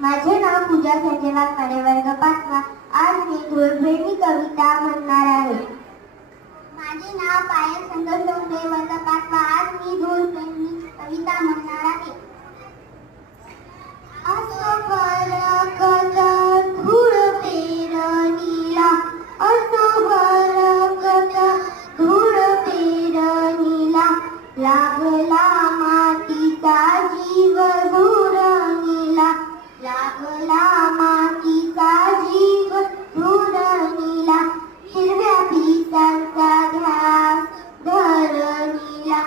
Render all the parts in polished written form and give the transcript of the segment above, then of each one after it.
माझे नाव पूजा संजय वाघमारे, वर्ग 5वा. आज मी धूळफेडणी कविता म्हणणार आहे. माझे नाव पायल संतोष डोंगरे, वर्ग 5वा. आज मी धूळफेडणी कविता म्हणणार आहे. असो बरकत धूळ पेरणीला, असो बरकत धूळ पेरणीला, लागला मातीचा जीव धुरणीला, लागला मातीचा जीव धुरणीला, हिरव्या पिसांचा ध्यास धरणीला,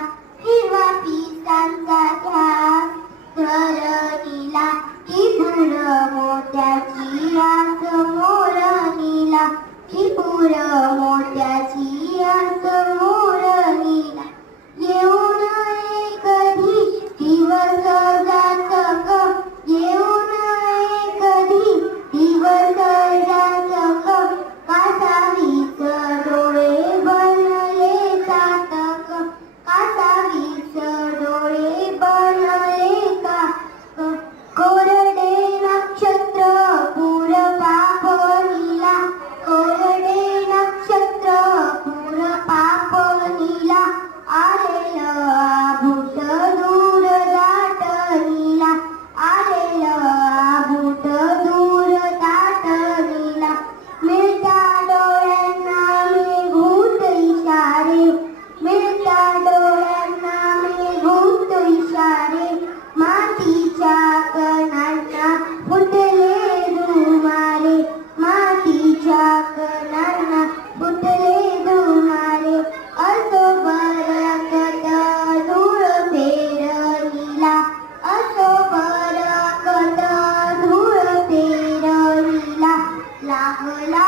हिरव्या पिसांचा ध्यास धरणीला, ही पूर मोत्याची आस मोरणीला, ही पूर मोत्याची आस मोरणीला, येऊ नये कधी दिवस जातक, येऊ नये कधी दिवस जातक, कासावीस डोळे बनले चातक, कासावीस डोळे बनले चातक, कोरडे नक्षत्र पूर पापणीला, कोरडे नक्षत्र पूर पापणीला, आलेलं आभूत दूर दाटणीला, आलेलं आभूत दूर दाटणीला, मिळता डोळ्यांना मेघूत इशारे, मिळता डोळ्यांना मेघूत इशारे, मातीच्या कणांना फुटले धुमारे, मातीच्या कणांना फुटले धुमारे, असो बरकत धूळ पेरणीला, असो बरकत धूळ पेरणीला, लागला